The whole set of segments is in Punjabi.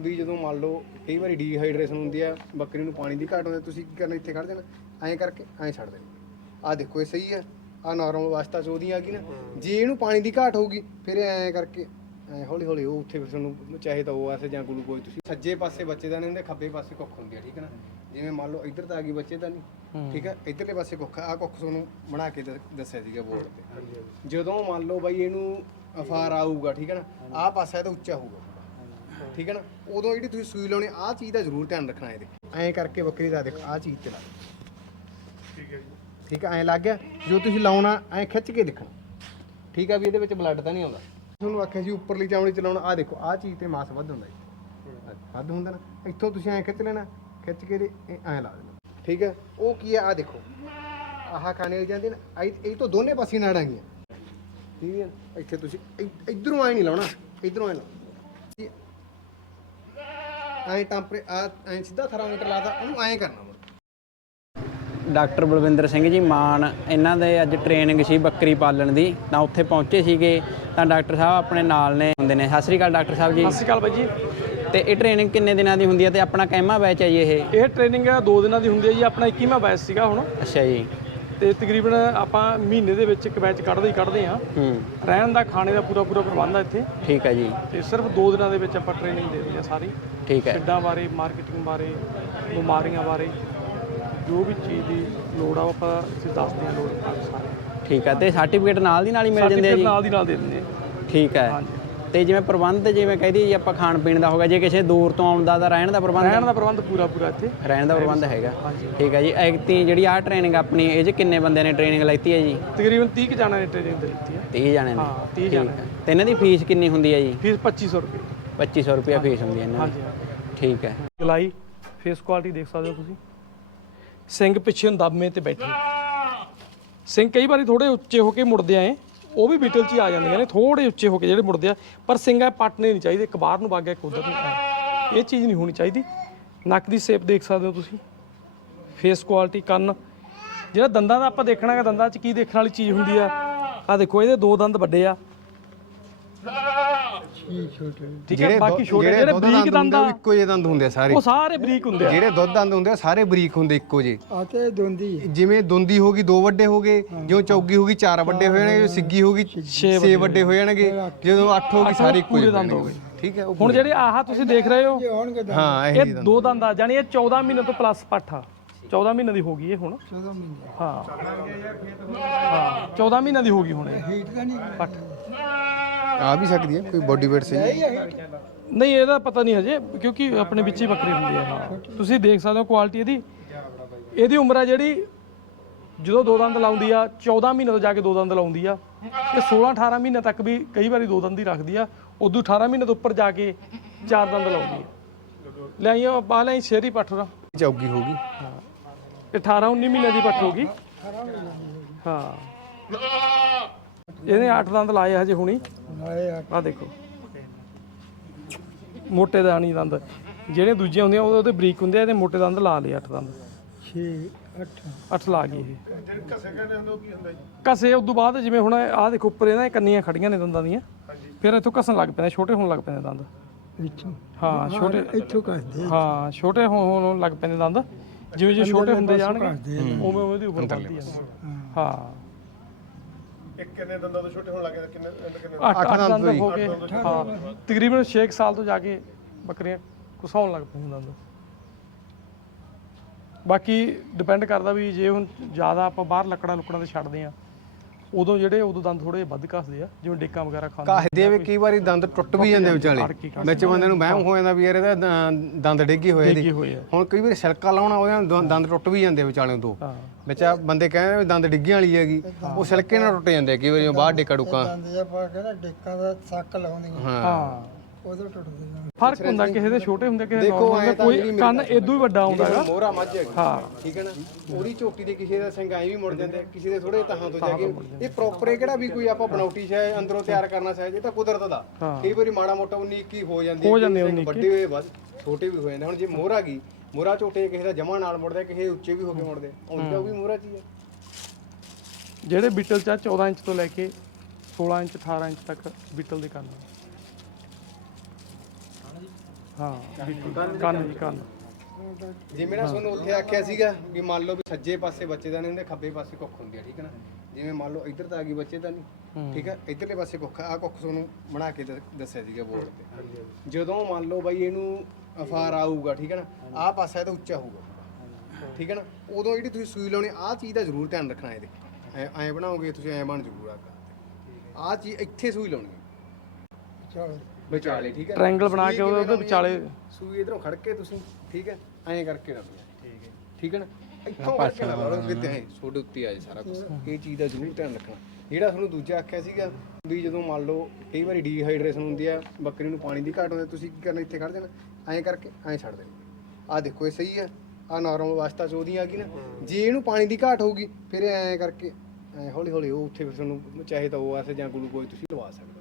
ਵੀ ਜਦੋਂ ਮੰਨ ਲਓ ਕਈ ਵਾਰੀ ਡੀਹਾਈਡਰੇਸ਼ਨ ਹੁੰਦੀ ਆ ਬੱਕਰੀ ਨੂੰ ਪਾਣੀ ਦੀ ਘਾਟ ਹੁੰਦੀ ਆ, ਤੁਸੀਂ ਕੀ ਕਰਨਾ ਇੱਥੇ ਖੜ ਜਾਣਾ ਐਂ ਕਰਕੇ ਐਂ ਛੱਡ ਦੇਣਾ। ਆ ਦੇਖੋ ਇਹ ਸਹੀ ਆ ਆ ਨਾਰਮਲ ਅਵਸਥਾ ਚ ਉਹਦੀ ਆ ਗਈ ਨਾ। ਜੇ ਇਹਨੂੰ ਪਾਣੀ ਦੀ ਘਾਟ ਹੋਊਗੀ ਫਿਰ ਇਹ ਐਂ ਕਰਕੇ ਐਂ ਹੌਲੀ ਹੌਲੀ ਉਹ ਉੱਥੇ ਫਿਰ ਤੁਹਾਨੂੰ ਚਾਹੇ ਤਾਂ ਉਹ ਆਸੇ ਜਾਂ ਗਲੂਕੋਜ਼ ਤੁਸੀਂ ਸੱਜੇ ਪਾਸੇ ਬੱਚੇ ਦਾ ਨਹੀਂ ਹੁੰਦੇ ਖੱਬੇ ਪਾਸੇ ਕੁੱਖ ਹੁੰਦੀ ਆ ਠੀਕ ਹੈ ਨਾ? ਜਿਵੇਂ ਮੰਨ ਲਓ ਇੱਧਰ ਤਾਂ ਆ ਗਈ ਬੱਚੇ ਦਾ ਨਹੀਂ ਠੀਕ ਹੈ ਇੱਧਰਲੇ ਪਾਸੇ ਕੁੱਖ ਆ ਕੁੱਖ ਤੁਹਾਨੂੰ ਬਣਾ ਕੇ ਦੱਸ- ਦੱਸਿਆ ਸੀਗਾ ਬੋਰਡ ਤੇ। ਜਦੋਂ ਮੰਨ ਲਓ ਬਾਈ ਇਹਨੂੰ ਅਫਾਰ ਆਊਗਾ ਠੀਕ ਹੈ ਨਾ? ਆਹ ਪਾਸਾ ਇਹ ਤਾਂ ਉੱਚਾ ਹੋਊਗਾ। ਠੀਕ ਹੈ ਨਾ? ਉਦੋਂ ਜਿਹੜੀ ਤੁਸੀਂ ਸੂਈ ਲਾਉਣੀ ਆਹ ਚੀਜ਼ ਦਾ ਜ਼ਰੂਰ ਧਿਆਨ ਰੱਖਣਾ ਇਹਦੇ। ਐਂ ਕਰਕੇ ਬੱਕਰੀ ਦਾ ਦੇਖੋ ਆਹ ਚੀਜ਼ ਤੇ ਲਾ। ਠੀਕ ਹੈ ਜੀ। ਠੀਕ ਹੈ ਐਂ ਲੱਗ ਗਿਆ। ਜੋ ਤੁਸੀਂ ਲਾਉਣਾ ਐਂ ਖਿੱਚ ਕੇ ਦੇਖਣਾ। ਠੀਕ ਹੈ ਵੀ ਇਹਦੇ ਵਿੱਚ ਬਲੱਡ ਤਾਂ ਨਹੀਂ ਆਉਂਦਾ। ਤੁਹਾਨੂੰ ਆਖਿਆ ਸੀ ਉੱਪਰਲੀ ਚਾਵਣੀ ਚਲਾਉਣਾ ਆਹ ਦੇਖੋ ਆਹ ਚੀਜ਼ ਤੇ ਮਾਸ ਵੱਧ ਹੁੰਦਾ ਜੀ। ਵੱਧ ਹੁੰਦਾ ਨਾ। ਇੱਥੋਂ ਤੁਸੀਂ ਐਂ ਖਿੱਚ ਲੈਣਾ ਖਿੱਚ ਕੇ ਐਂ ਲਾ ਦੇਣਾ। ਠੀਕ ਹੈ ਉਹ ਕੀ ਹੈ? ਆਹ ਦੇਖੋ। ਆਹ ਖਾਣੇ ਵਾਲੀ ਜਾਂਦੀ ਨਾ ਇਹ ਤੋਂ ਦੋਨੇ ਪਾਸੇ ਨਾੜਾਂ ਗਈਆਂ। ਠੀਕ ਹੈ ਇੱਥੇ ਤੁਸੀਂ ਇੱਧਰੋਂ ਐ ਨਹੀਂ ਲਾਉਣਾ ਇੱਧਰੋਂ ਐ ਲਾਉਣਾ। ਐ ਟੈਂਪਰੇ ਆ ਐ ਸਿੱਧਾ ਥਰਮਾਮੀਟਰ ਲਾਦਾ ਉਹਨੂੰ ਐ ਕਰਨਾ ਮੁੜ ਡਾਕਟਰ ਬਲਵਿੰਦਰ ਸਿੰਘ ਜੀ ਮਾਨ ਇਹਨਾਂ ਦੇ ਅੱਜ ਟ੍ਰੇਨਿੰਗ ਸੀ ਬੱਕਰੀ ਪਾਲਣ ਦੀ ਤਾਂ ਉੱਥੇ ਪਹੁੰਚੇ ਸੀਗੇ ਤਾਂ ਡਾਕਟਰ ਸਾਹਿਬ ਆਪਣੇ ਨਾਲ ਨੇ ਹੁੰਦੇ ਨੇ। ਸਤਿ ਸ੍ਰੀ ਅਕਾਲ ਡਾਕਟਰ ਸਾਹਿਬ ਜੀ। ਸਤਿ ਸ਼੍ਰੀ ਅਕਾਲ ਬਾਈ ਜੀ। ਤੇ ਇਹ ਟ੍ਰੇਨਿੰਗ ਕਿੰਨੇ ਦਿਨਾਂ ਦੀ ਹੁੰਦੀ ਹੈ ਤੇ ਆਪਣਾ ਕਹਿਮਾ ਬੈਚ ਹੈ ਜੀ ਇਹ? ਇਹ ਟ੍ਰੇਨਿੰਗ ਦੋ ਦਿਨਾਂ ਦੀ ਹੁੰਦੀ ਹੈ ਜੀ ਆਪਣਾ 21ਵਾਂ ਬੈਚ ਸੀਗਾ ਹੁਣ। ਅੱਛਾ ਜੀ। ਤੇ ਤਕਰੀਬਨ ਆਪਾਂ ਮਹੀਨੇ ਦੇ ਵਿੱਚ ਇੱਕ ਬੈਚ ਕੱਢਦੇ ਹੀ ਕੱਢਦੇ ਹਾਂ। ਹੂੰ। ਰਹਿਣ ਦਾ ਖਾਣੇ ਦਾ ਪੂਰਾ ਪੂਰਾ ਪ੍ਰਬੰਧ ਆ ਇੱਥੇ। ਠੀਕ ਹੈ ਜੀ। ਤੇ ਸਿਰਫ ਦੋ ਦਿਨਾਂ ਦੇ ਵਿੱਚ ਆਪਾਂ ਟ੍ਰੇਨਿੰਗ ਦੇ ਦਿੰਦੇ ਆ ਸਾਰੀ। ਠੀਕ ਹੈ। ਖੇਡਾਂ ਬਾਰੇ ਮਾਰਕੀਟਿੰਗ ਬਾਰੇ ਬਿਮਾਰੀਆਂ ਬਾਰੇ ਜੋ ਵੀ ਚੀਜ਼ ਦੀ ਲੋੜ ਆ ਉਹ ਆਪਾਂ ਅਸੀਂ ਦੱਸਦੇ ਹਾਂ ਲੋੜ ਤੱਕ ਸਾਰੇ। ਠੀਕ ਹੈ ਤੇ ਸਰਟੀਫਿਕੇਟ ਨਾਲ ਦੀ ਨਾਲ ਹੀ ਮਿਲ ਜਾਂਦੇ ਆ ਜੀ? ਨਾਲ ਦੀ ਨਾਲ ਦੇ ਦਿੰਦੇ ਆ। ਠੀਕ ਹੈ। ਤੇ ਜਿਵੇਂ ਪ੍ਰਬੰਧ ਜਿਵੇਂ ਕਹਦੀ ਜੀ ਆਪਾਂ ਖਾਣ ਪੀਣ ਦਾ ਹੋਗਾ ਜੇ ਕਿਸੇ ਦੂਰ ਤੋਂ ਆਉਣ ਦਾ ਤਾਂ ਰਹਿਣ ਦਾ ਪ੍ਰਬੰਧ ਰਹਿਣ ਦਾ ਪ੍ਰਬੰਧ ਪੂਰਾ ਪੂਰਾ ਇੱਥੇ। ਰਹਿਣ ਦਾ ਪ੍ਰਬੰਧ ਹੈਗਾ। ਠੀਕ ਹੈ ਜੀ ਐਕਤੀ ਜਿਹੜੀ ਆਹ ਟ੍ਰੇਨਿੰਗ ਆਪਣੀ ਇਹ 'ਚ ਕਿੰਨੇ ਬੰਦਿਆਂ ਨੇ ਟ੍ਰੇਨਿੰਗ ਲੈਤੀ ਹੈ ਜੀ? ਤਕਰੀਬਨ 30 ਕੁ ਜਾਣਾਂ ਨੇ ਟ੍ਰੇਨਿੰਗ ਦੇ ਦਿੱਤੀ ਆ 30 ਜਾਣੇ ਨੇ। ਹਾਂ 30 ਠੀਕ ਜਾਣੇ ਹੈ ਤੇ ਇਹਨਾਂ ਦੀ ਫੀਸ ਕਿੰਨੀ ਹੁੰਦੀ ਹੈ ਜੀ? ਫੀਸ 2500 ਰੁਪਏ। 2500 ਰੁਪਏ ਫੀਸ ਹੁੰਦੀ ਹੈ ਇਹਨਾਂ ਦੀ। ਠੀਕ ਹੈ। ਗਲਾਈ ਫੇਸ ਕੁਆਲਿਟੀ ਦੇਖ ਸਕਦੇ ਹੋ ਤੁਸੀਂ? ਸਿੰਘ ਪਿੱਛੇ ਦਬਮੇ ਤੇ ਬੈਠੇ। ਸਿੰਘ ਕਈ ਵਾਰੀ ਥੋੜੇ ਉੱਚੇ ਹੋ ਕੇ ਮੁੜਦੇ ਆਏ ਉਹ ਵੀ ਬੀਟਲ 'ਚ ਹੀ ਆ ਜਾਂਦੀਆਂ ਨੇ ਥੋੜੇ ਉੱਚੇ ਹੋ ਕੇ ਜਿਹੜੇ ਮੁੜਦੇ ਆ ਪਰ ਸਿੰਘ ਐ ਪੱਟਨੇ ਨਹੀਂ ਚਾਹੀਦੇ ਇੱਕ ਬਾਹਰ ਨੂੰ ਵਗ ਗਿਆ ਇੱਕ ਉਧਰ ਨੂੰ। ਇਹ ਚੀਜ਼ ਨਹੀਂ ਹੋਣੀ ਚਾਹੀਦੀ। ਨੱਕ ਦੀ ਸ਼ੇਪ ਦੇਖ ਸਕਦੇ ਹੋ ਤੁਸੀਂ? ਫੇਸ ਕੁਆਲਿਟੀ ਕੰਨ। ਜਿਹੜਾ ਦੰਦਾਂ ਦਾ ਆਪਾਂ ਦੇਖਣਾ ਹੈ ਦੰਦਾਂ 'ਚ ਕੀ ਦੇਖਣ ਵਾਲੀ ਚੀਜ਼ ਹੁੰਦੀ ਆ? ਆ ਦੇਖੋ ਇਹਦੇ ਦੋ ਦੰਦ ਵੱਡੇ ਆ। ਠੀਕ ਹੈ ਬਾਕੀ ਛੋਟੇ ਜਿਹੜੇ ਬਰੀਕ ਦੰਦ ਆ ਇੱਕੋ ਜਿਹੇ ਦੰਦ ਹੁੰਦੇ ਆ ਸਾਰੇ। ਉਹ ਸਾਰੇ ਬਰੀਕ ਹੁੰਦੇ ਆ। ਜਿਹੜੇ ਦੁੱਧ ਦੰਦ ਹੁੰਦੇ ਆ ਸਾਰੇ ਬਰੀਕ ਹੁੰਦੇ ਇੱਕੋ ਜਿਹੇ। ਆਤੇ ਦੋਂਦੀ। ਜਿਵੇਂ ਦੁੰਦੀ ਹੋ ਗਈ ਦੋ ਵੱਡੇ ਹੋ ਗਏ ਜਿਉਂ ਚੌਗੀ ਹੋ ਗਈ ਚਾਰ ਵੱਡੇ ਹੋ ਜਾਣਗੇ ਸਿੱਗੀ ਹੋ ਗਈ ਛੇ ਵੱਡੇ ਹੋ ਜਾਣਗੇ ਜਦੋਂ ਅੱਠ ਹੋ ਗਈ ਸਾਰੇ ਇੱਕੋ ਜਿਹੇ ਦੰਦ ਹੋ ਠੀਕ ਹੈ ਹੁਣ ਜਿਹੜੇ ਆਹ ਤੁਸੀਂ ਦੇਖ ਰਹੇ ਹੋ ਤਾਂ ਹਾਂ ਇਹ ਦੋ ਦੰਦ ਆ ਜਾਨੀ ਇਹ 14 ਮਹੀਨੇ ਤੋਂ ਪਲੱਸ ਪੱਠ ਆ। 14 ਮਹੀਨੇ ਦੀ ਹੋ ਗਈ ਇਹ ਹੁਣ। 14 ਮਹੀਨੇ। ਹਾਂ। ਹਾਂ 14 ਮਹੀਨੇ ਦੀ ਹੋ ਗਈ ਹੁਣ ਇਹ। ਹੀਟ ਤਾਂ ਨਹੀਂ ਪੱਠ। ਆ ਵੀ ਸਕਦੀ ਹੈ ਕੋਈ ਬੋਡੀ ਵੇਟ ਸਹੀ ਨਹੀਂ ਇਹਦਾ ਪਤਾ ਨਹੀਂ ਹਜੇ ਕਿਉਂਕਿ ਆਪਣੇ ਵਿੱਚ ਹੀ ਬੱਕਰੀ ਹੁੰਦੀ ਹੈ ਹਾਂ ਤੁਸੀਂ ਦੇਖ ਸਕਦੇ ਹੋ ਕੁਆਲਿਟੀ ਇਹਦੀ। ਇਹਦੀ ਉਮਰ ਆ ਜਿਹੜੀ ਜਦੋਂ ਦੋ ਦੰਦ ਲਾਉਂਦੀ ਆ 14 ਮਹੀਨੇ ਤੋਂ ਜਾ ਕੇ ਦੋ ਦੰਦ ਲਾਉਂਦੀ ਆ ਤੇ 16 18 ਮਹੀਨੇ ਤੱਕ ਵੀ ਕਈ ਵਾਰੀ ਦੋ ਦੰਦ ਹੀ ਰੱਖਦੀ ਆ ਉਦੋਂ 18 ਮਹੀਨੇ ਤੋਂ ਉੱਪਰ ਜਾ ਕੇ ਚਾਰ ਦੰਦ ਲਾਉਂਦੀ ਆ। ਲੈ ਆਈਓ ਪਾ ਲੈ ਸ਼ੇਰੀ ਪੱਠ ਦਾ ਚੌਗੀ ਹੋ ਗਈ ਇਹ 18 19 ਮਹੀਨੇ ਦੀ ਪੱਠ ਹੋਗੀ ਹਾਂ। ਇਹਨੇ 8 ਦੰਦ ਲਾਏ ਹਜੇ ਹੁਣੀ। ਨਾਲੇ ਆ। ਆ ਦੇਖੋ। ਮੋਟੇ ਦਾਣੀ ਦੰਦ। ਜਿਹੜੇ ਦੂਜੇ ਹੁੰਦੇ ਆ ਉਹ ਉਹਦੇ ਬਰੀਕ ਹੁੰਦੇ ਆ ਇਹਦੇ ਮੋਟੇ ਦੰਦ ਲਾ ਲਏ 8 ਦੰਦ। 6 8 8 ਲਾ ਗਏ ਇਹ। ਕਸੇ ਉਸ ਤੋਂ ਬਾਅਦ ਜਿਵੇਂ ਹੁਣ ਆਹ ਦੇਖੋ ਉੱਪਰ ਇਹਨਾਂ ਦੀਆਂ ਕੰਨੀਆਂ ਖੜੀਆਂ ਨੇ ਦੰਦਾਂ ਦੀਆਂ। ਫਿਰ ਇੱਥੋਂ ਕਸਣ ਲੱਗ ਪੈਂਦੇ ਛੋਟੇ ਹੋਣ ਲੱਗ ਪੈਂਦੇ ਦੰਦ। ਇੱਥੋਂ ਹਾਂ ਛੋਟੇ ਇੱਥੋਂ ਕੱਢਦੇ ਹਾਂ ਛੋਟੇ ਹੋਣ ਹੋਣ ਲੱਗ ਪੈਂਦੇ ਦੰਦ। ਜਿਵੇਂ ਜਿਵੇਂ ਛੋਟੇ ਹੁੰਦੇ ਜਾਣਗੇ ਉਵੇਂ ਉਵੇਂ ਦੀ ਉਮਰ ਵੱਧਦੀ ਜਾਂਦੀ ਹਾਂ। ਇੱਕ ਕਿੰਨੇ ਦੰਦਾਂ ਤੋਂ ਛੋਟੇ ਹੋਣ ਲੱਗੇ ਤਾਂ ਕਿੰਨੇ ਕਿੰਨੇ ਅੱਠ ਅੱਠ ਦੰਦ ਹੋ ਗਏ। ਹਾਂ। ਤਕਰੀਬਨ 6 ਸਾਲ ਤੋਂ ਜਾ ਕੇ ਬੱਕਰੀਆਂ ਕੁਸਾਉਣ ਲੱਗ ਪਈਆਂ ਦੰਦ ਬਾਕੀ ਡਿਪੈਂਡ ਕਰਦਾ ਵੀ ਜੇ ਹੁਣ ਜ਼ਿਆਦਾ ਆਪਾਂ ਬਾਹਰ ਲੱਕੜਾਂ ਲੁਕੜਾਂ ਤੇ ਛੱਡਦੇ ਆ ਉਦੋਂ ਜਿਹੜੇ ਉਦੋਂ ਦੰਦ ਥੋੜੇ ਵੱਧ ਘਸਦੇ ਆ ਜਿਵੇਂ ਡੇਕਾਂ ਵਗੈਰਾ ਖਾਂਦੇ ਕਾਹਦੇ ਵੀ ਕਈ ਵਾਰੀ ਦੰਦ ਟੁੱਟ ਵੀ ਜਾਂਦੇ ਵਿਚਾਲੇ। ਵਿੱਚ ਬੰਦੇ ਨੂੰ ਵਹਿਮ ਹੋ ਜਾਂਦਾ ਵੀ ਯਾਰ ਇਹਦਾ ਦੰਦ ਡਿੱਗੇ ਹੋਏ ਆ ਹੁਣ ਕਈ ਵਾਰੀ ਛਿਲਕਾ ਲਾਉਣਾ ਉਹਦੇ ਨਾਲ ਦੰਦ ਟੁੱਟ ਵੀ ਜਾਂਦੇ ਵਿਚਾਲੇ ਦੋ ਵਿੱਚ ਆ ਬੰਦੇ ਕਹਿੰਦੇ ਵੀ ਦੰਦ ਡਿੱਗੀਆਂ ਵਾਲੀ ਹੈਗੀ। ਉਹ ਛਿਲਕੇ ਨਾਲ ਟੁੱਟ ਜਾਂਦੇ ਆ ਕਈ ਵਾਰੀ ਬਾਹਰ ਡੇਕਾ ਡੁੱਕਾ। ਦੰਦ ਜਿਹਾ ਪਾ ਕੇ ਨਾ ਡੇਕਾਂ ਦਾ ਸੱਕ ਲਾਉਂਦੀਆਂ ਹਾਂ। ਫ਼ਰਕ ਹੁੰਦਾ ਕਿਸੇ ਦੇ ਛੋਟੇ ਹੁੰਦੇ ਕਿਸੇ ਦੇਖੋ ਐਂ ਹੁੰਦੇ ਤਾਂ ਕੋਈ ਜਿਹੜੀ ਕੰਨ ਇਦੋਂ ਹੀ ਵੱਡਾ ਆਉਂਦਾ ਹੈਗਾ ਮੋਹਰਾ ਮੱਝ ਹੈਗੀ ਹਾਂ। ਠੀਕ ਹੈ ਨਾ? ਉਹਦੀ ਝੋਟੀ ਦੇ ਕਿਸੇ ਦਾ ਐਂ ਵੀ ਮੁੜ ਜਾਂਦੇ ਕਿਸੇ ਦੇ ਥੋੜੇ ਤਹਾਂ ਤੋਂ ਜਾ ਕੇ ਇਹ ਪ੍ਰੋਪਰ ਇਹ ਕਿਹੜਾ ਵੀ ਕੋਈ ਆਪਾਂ ਬਣਾਉਟੀ ਸ਼ਾਇ ਅੰਦਰੋਂ ਤਿਆਰ ਕਰਨਾ ਸਹਿਜ ਇਹ ਤਾਂ ਕੁਦਰਤ ਦਾ। ਹਾਂ। ਕਈ ਵਾਰੀ ਮਾੜਾ ਮੋਟਾ 19 21 ਹੋ ਜਾਂਦੀ ਹੋ ਜਾਂਦੇ ਸਿੰਘ 19 ਵੱਡੇ ਹੋਏ ਬਸ ਛੋਟੇ ਵੀ ਹੋ ਜਾਂਦੇ ਹੁਣ ਜੇ ਮੋਹਰਾ ਗਈ ਮੋਹਰਾ ਝੋਟੇ ਕਿਸੇ ਦਾ ਜਮਾ ਨਾਲ ਮੁੜਦਾ ਕਿਸੇ ਦੇ ਉੱਚੇ ਵੀ ਹੋ ਕੇ ਮੁੜਦੇ ਹੁਣ ਤਾਂ ਉਹ ਵੀ ਮੋਹਰਾ ਚ ਹੀ ਹੈ। ਜਿਹੜੇ ਬੀਟਲ ਚ ਆ 14 ਇੰਚ ਤੋਂ ਲੈ ਕੇ 16 ਇੰਚ 18 ਇੰਚ ਤੱਕ ਬੀਟਲ ਦੇ ਕੰਨ ਆ। ਹਾਂ। ਕੰਨ ਜੀ ਕੰਨ। ਜਿਵੇਂ ਨਾ ਤੁਹਾਨੂੰ ਉੱਥੇ ਆਖਿਆ ਸੀਗਾ ਵੀ ਮੰਨ ਲਓ ਵੀ ਸੱਜੇ ਪਾਸੇ ਬੱਚੇ ਦਾ ਨਹੀਂ ਹੁੰਦੇ ਖੱਬੇ ਪਾਸੇ ਕੁੱਖ ਹੁੰਦੀ ਆ ਠੀਕ ਹੈ ਨਾ? ਜਿਵੇਂ ਮੰਨ ਲਓ ਇੱਧਰ ਤਾਂ ਆ ਗਈ ਬੱਚੇ ਦਾ ਨਹੀਂ ਠੀਕ ਹੈ ਇੱਧਰਲੇ ਪਾਸੇ ਕੁੱਖ ਆ ਕੁੱਖ ਤੁਹਾਨੂੰ ਬਣਾ ਕੇ ਦੱਸਿਆ ਸੀਗਾ ਬੋਰਡ ਤੇ। ਜਦੋਂ ਮੰਨ ਲਓ ਬਾਈ ਇਹਨੂੰ ਅਫਾਰ ਆਊਗਾ ਠੀਕ ਹੈ ਨਾ? ਆਹ ਪਾਸਾ ਇਹਦਾ ਉੱਚਾ ਹੋਊਗਾ। ਠੀਕ ਹੈ ਨਾ? ਉਦੋਂ ਜਿਹੜੀ ਤੁਸੀਂ ਸੂਈ ਲਾਉਣੀ ਆਹ ਚੀਜ਼ ਦਾ ਜ਼ਰੂਰ ਧਿਆਨ ਰੱਖਣਾ ਇਹਦੇ। ਐ ਬਣਾਓਗੇ ਤੁਸੀਂ ਐਂ ਬਣ ਜ਼ਰੂਰ ਆਗਾ ਆਹ ਚੀਜ਼ ਇੱਥੇ ਸੂਈ ਲਾਉਣੀ। ਹੈ ਚਲੋ। ਵਿਚਾਲੇ ਠੀਕ ਹੈ? Triangle ਬਣਾ ਕੇ ਉਹਦੇ ਵਿਚਾਲੇ-? ਸੂਈ ਇਧਰੋਂ ਖੜ ਕੇ ਤੁਸੀਂ ਠੀਕ ਹੈ? ਐਂ ਕਰਕੇ ਰੱਖਣਾ ਠੀਕ ਹੈ। ਠੀਕ ਹੈ ਨਾ? ਇੱਥੋਂ ਕਰਕੇ ਨਾ ਲਾਓ ਫਿਰ ਤੇ ਐਂ ਤੁਹਾਡੇ ਉੱਤੇ ਆ ਜਾਏ ਸਾਰਾ ਕੁਝ ਇਹ ਚੀਜ਼ ਦਾ ਜ਼ਰੂਰ ਧਿਆਨ ਰੱਖਣਾ। ਜਿਹੜਾ ਤੁਹਾਨੂੰ ਦੂਜਾ ਆਖਿਆ ਸੀਗਾ ਵੀ ਜਦੋਂ ਮੰਨ ਲਓ ਕਈ ਵਾਰੀ ਡੀਹਾਈਡਰੇਸ਼ਨ ਹੁੰਦੀ ਆ ਬੱਕਰੀ ਨੂੰ ਪਾਣੀ ਦੀ ਘਾਟ ਹੁੰਦੀ ਆ, ਤੁਸੀਂ ਕੀ ਕਰਨਾ ਇੱਥੇ ਖੜ ਜਾਣਾ। ਐਂ ਕਰਕੇ ਐਂ ਛੱਡ ਦੇਣਾ। ਆਹ ਦੇਖੋ ਇਹ ਸਹੀ ਆ। ਆ ਨਾਰਮਲ ਅਵਸਥਾ ਚ ਉਹਦੀ ਆ ਗਈ ਨਾ। ਜੇ ਇਹਨੂੰ ਪਾਣੀ ਦੀ ਘਾਟ ਹੋਊਗੀ ਫਿਰ ਐਂ ਕਰਕੇ ਐਂ ਹੌਲੀ ਹੌਲੀ ਉਹ ਉੱਥੇ ਫਿਰ ਤੁਹਾਨੂੰ ਚਾਹੇ ਤਾਂ ਉਹ ਆਸੇ ਜਾਂ ਗਲੂਕੋਜ਼ ਤੁਸੀਂ ਲਵਾ ਸਕਦੇ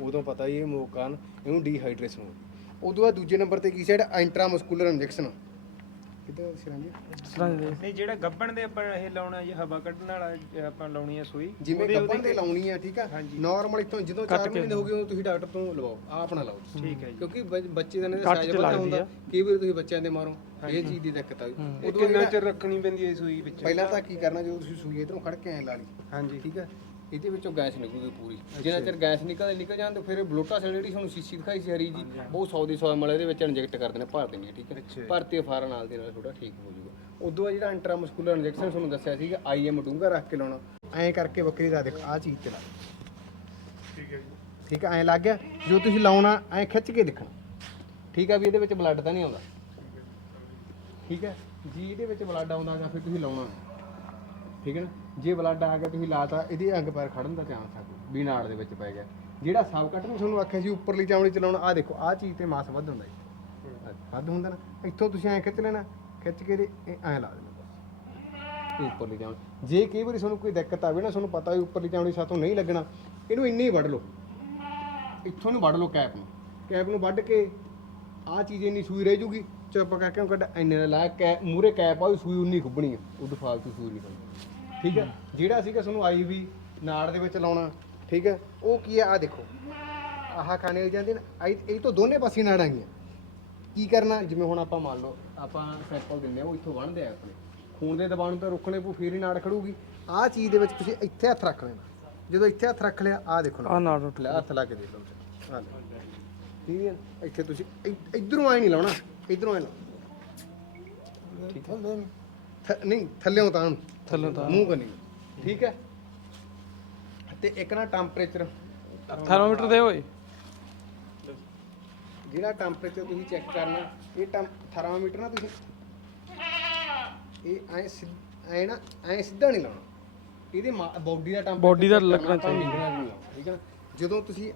ਉਦੋਂ ਪਤਾ ਹੀ ਇਹ ਮੋਕਾਨ ਇਹਨੂੰ ਡੀਹਾਈਡਰੇਸ਼ਨ ਹੋ ਗਈ ਉਦੋਂ ਬਾਅਦ ਦੂਜੇ ਨੰਬਰ ਤੇ ਕੀ ਸਾਈਡ ਇੰਟਰਾਮਸਕੂਲਰ ਇੰਜੈਕਸ਼ਨ ਕਿਤੇ ਸਿਰੰਜ? ਸਰਾਂ ਦੇ। ਨਹੀਂ ਜਿਹੜਾ ਗੱਬਣ ਦੇ ਆਪਾਂ ਇਹ ਲਾਉਣਾ ਜੀ ਹਵਾ ਕੱਢਣ ਵਾਲਾ ਆਪਾਂ ਲਾਉਣੀ ਹੈ ਸੂਈ। ਜਿਵੇਂ ਗੱਭਣ ਤੇ ਲਾਉਣੀ ਆ ਠੀਕ ਆ? ਨਾਰਮਲ ਇਥੋਂ ਜਦੋਂ 4 ਮਹੀਨੇ ਹੋ ਗਏ ਉਦੋਂ ਤੁਸੀਂ ਡਾਕਟਰ ਤੋਂ ਲਵਾਓ ਆ ਆਪਣਾ ਲਾਓ ਤੁਸੀਂ। ਠੀਕ ਹੈ ਜੀ। ਕਿਉਂਕਿ ਬੱਚ- ਬੱਚੇ ਦਾ ਨੇ ਕੱਟ ਸਾਈਜ਼ ਚ ਵੱਡਾ ਲੱਗਦੀ ਹੁੰਦਾ ਆ। ਕਈ ਵਾਰ ਤੁਸੀਂ ਬੱਚਿਆਂ ਦੇ ਮਾਰੋ ਇਹ ਚੀਜ਼ ਦੀ ਦਿੱਕਤ ਆ। ਇਹ ਉਦੋਂ ਕਿੰਨਾ ਜਿਹੜਾ- ਚਿਰ ਰੱਖਣੀ ਪੈਂਦੀ ਹੈ ਸੂਈ ਵਿੱਚ। ਪਹਿਲਾਂ ਤਾਂ ਕੀ ਕਰਨਾ ਜਦੋਂ ਤੁਸੀਂ ਸੂਈ ਇਧਰੋਂ ਖੜ ਕੇ ਐ ਲਾ ਲਈ। ਹਾਂਜੀ। ਠੀਕ ਹੈ ਇਹਦੇ ਵਿੱਚੋਂ ਗੈਸ ਨਿਕਲੂਗੀ ਪੂਰੀ। ਜਿੰਨਾ ਚਿਰ ਗੈਸ ਨਿਕਲ ਨਿਕਲ ਜਾਣ ਤੇ ਫਿਰ ਬਲੋਟਾ ਸੈਲ ਜਿਹੜੀ ਤੁਹਾਨੂੰ ਸੀਸੀ ਦਿਖਾਈ ਸੀ ਹਰੀ ਜੀ ਉਹ 100 ਦੀ 100 ਮਲ ਇਹਦੇ ਵਿੱਚ ਇੰਜੈਕਟ ਕਰ ਦੇਣੇ ਭਰ ਦੇਣੀ ਠੀਕ ਹੈ? ਭਰਤੀ ਫਾਰਾ ਨਾਲ ਦੇ ਨਾਲ ਥੋੜਾ ਠੀਕ ਹੋ ਜਾਊਗਾ। ਉਦੋਂ ਬਾਅਦ ਜਿਹੜਾ ਇੰਟਰਾਮਸਕੂਲਰ ਇੰਜੈਕਸ਼ਨ ਤੁਹਾਨੂੰ ਦੱਸਿਆ ਸੀਗਾ ਆਈਐਮ ਡੂੰਗਾ ਰੱਖ ਕੇ ਲਾਉਣਾ। ਐਂ ਕਰਕੇ ਬੱਕਰੀ ਦਾ ਦੇਖੋ ਆਹ ਚੀਜ਼ ਤੇ ਲਾ। ਠੀਕ ਹੈ ਜੀ। ਠੀਕ ਹੈ ਐਂ ਲੱਗ ਗਿਆ? ਜੋ ਤੁਸੀਂ ਲਾਉਣਾ ਐਂ ਖਿੱਚ ਕੇ ਦੇਖਣਾ। ਠੀਕ ਹੈ ਵੀ ਇਹਦੇ ਵਿੱਚ ਬਲੱਡ ਤਾਂ ਨਹੀਂ ਆਉਂਦਾ। ਠੀਕ ਹੈ ਜੀ। ਇਹਦੇ ਵਿੱਚ ਬਲੱਡ ਆਉਂਦਾ ਜਾਂ ਫਿਰ ਤੁਸੀਂ ਲਾਉਣਾ। ਠੀਕ ਹੈ ਨਾ? ਜੇ ਬਲੱਡ ਆ ਗਿਆ ਤੁਸੀਂ ਲਾਤਾ ਇਹਦੇ ਅੰਗ ਪੈਰ ਖੜਨ ਦਾ ਚਾਂਸ ਆ ਕੋਈ ਵੀ ਨਾੜ ਦੇ ਵਿੱਚ ਪੈ ਗਿਆ। ਜਿਹੜਾ ਸਬ ਕੱਟ ਨੂੰ ਤੁਹਾਨੂੰ ਆਖਿਆ ਸੀ ਉੱਪਰਲੀ ਚਾਮੜੀ ਚਲਾਉਣਾ ਆ ਦੇਖੋ ਆ ਚੀਜ਼ ਤੇ ਮਾਸ ਵੱਧ ਹੁੰਦਾ ਜੀ। ਵੱਧ ਹੁੰਦਾ ਨਾ ਇੱਥੋਂ ਤੁਸੀਂ ਐਂ ਖਿੱਚ ਲੈਣਾ ਖਿੱਚ ਕੇ ਇਹ ਐਂ ਲਾ ਦੇਣਾ ਬਸ। ਉੱਪਰਲੀ ਚਾਮੜੀ। ਜੇ ਕਈ ਵਾਰੀ ਤੁਹਾਨੂੰ ਕੋਈ ਦਿੱਕਤ ਆਵੇ ਨਾ ਤੁਹਾਨੂੰ ਪਤਾ ਵੀ ਉੱਪਰਲੀ ਚਾਮੜੀ ਸਾਥੋਂ ਨਹੀਂ ਲੱਗਣਾ ਇਹਨੂੰ ਇੰਨੇ ਹੀ ਵੱਢ ਲਓ। ਇੱਥੋਂ ਨੂੰ ਵੱਢ ਲਓ ਕੈਪ ਨੂੰ। ਕੈਪ ਨੂੰ ਵੱਢ ਕੇ ਆਹ ਚੀਜ਼ ਇੰਨੀ ਸੂਈ ਰਹਿ ਜੂਗੀ ਚੁੱਪ ਕਰਕੇ ਉਹ ਕੱਢ ਇੰਨੇ ਦਾ ਲਾ ਕੈ ਮੂਰੇ ਕੈਪ ਆ ਸੂਈ ਉਨੀ ਖੁੱਬਣੀ ਆ ਉਹ ਫਾਲਤੂ ਸੂਈ ਨਹੀਂ ਖੁੱਬਣੀ ਠੀਕ ਹੈ? ਜਿਹੜਾ ਸੀਗਾ ਤੁਹਾਨੂੰ ਆਈ ਵੀ ਨਾੜ ਦੇ ਵਿੱਚ ਲਾਉਣਾ ਠੀਕ ਹੈ? ਉਹ ਕੀ ਆ ਆ ਦੇਖੋ। ਆਹ ਖਾਣੇ ਹੋ ਜਾਂਦੇ ਨੇ ਆਈ- ਇਹ ਤੋਂ ਦੋਨੇ ਪਾਸੇ ਨਾੜਾਂ ਗਈਆਂ ਕੀ ਕਰਨਾ? ਜਿਵੇਂ ਹੁਣ ਆਪਾਂ ਮੰਨ ਲਓ ਆਪਾਂ ਸੈਂਪਲ ਦਿੰਦੇ ਆ ਉਹ ਇੱਥੋਂ ਵਣਦੇ ਆ ਆਪਣੇ। ਖੂਨ ਦੇ ਦਬਾਅ ਨੂੰ ਤਾਂ ਰੁਕਣੇ ਪਊ ਫੇਰ ਹੀ ਨਾੜ ਖੜੂਗੀ। ਆਹ ਚੀਜ਼ ਦੇ ਵਿੱਚ ਤੁਸੀਂ ਇੱਥੇ ਹੱਥ ਰੱਖ ਲੈਣਾ। ਜਦੋਂ ਇੱਥੇ ਹੱਥ ਰੱਖ ਲਿਆ ਆਹ ਦੇਖੋ ਆ ਨਾਲ ਉੱਠ ਲੈ ਹੱਥ ਲਾ ਕੇ ਦੇਖ ਲਓ ਤੁਸੀਂ। ਆਹ ਲਓ। ਠੀਕ ਹੈ? ਇੱਥੇ ਤੁਸੀਂ ਇ- ਇੱਧਰੋਂ ਆਏ ਨਹੀਂ ਲਾਉਣਾ। ਇੱਧਰੋਂ ਆਏ ਲਾਓ। ਥੱਲੇ ਨੂੰ। ਥ- ਨਹੀਂ ਥੱਲੇੋਂ ਤਾਂ ਨੂੰ ਥੱਲੇ ਤਾਂ ਮੂੰਹ ਕਰਨੀ ਠੀਕ ਹੈ? ਤੇ ਇੱਕ ਨਾ ਟੈਂਪਰੇਚਰ ਥਰਮੋਮੀਟਰ ਦੇ ਓਏ। ਜਿਹੜਾ ਟੈਂਪਰੇਚਰ ਤੁਸੀਂ ਚੈੱਕ ਕਰਨਾ ਇਹ ਟੈਂ ਥਰਮਾਮੀਟਰ ਨਾ ਤੁਸੀਂ ਇਹ ਐ ਐ ਨਾ ਐ ਸਿੱਧਾ ਨਹੀਂ ਲਾਉਣਾ। ਇਹਦੇ ਬਾਡੀ ਦਾ ਟੈਂਪਰੇਚਰ Body ਦਾ ਲੱਗਣਾ ਠੀਕ ਹੈ ਨਾ? ਜਦੋਂ ਤੁਸੀਂ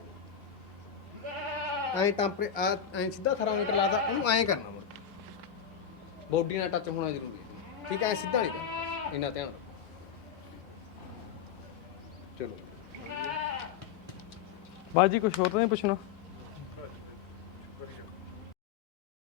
ਐ ਟੈਂਪਰੇ ਐ ਸਿੱਧਾ ਥਰਮਾਮੀਟਰ ਲਾਤਾ ਉਹਨੂੰ ਐ ਕਰਨਾ ਬਾਡੀ ਨਾਲ ਟੱਚ ਹੋਣਾ ਜ਼ਰੂਰੀ ਹੈ। ਠੀਕ ਹੈ, ਐ ਸਿੱਧਾ ਨਹੀਂ ਕਰਨਾ। ਇੰਨਾ ਧਿਆਨ ਰੱਖੋ। ਚਲੋ। ਬਾਜੀ ਕੁਝ ਹੋਰ ਤਾਂ ਨਹੀਂ ਪੁੱਛਣਾ?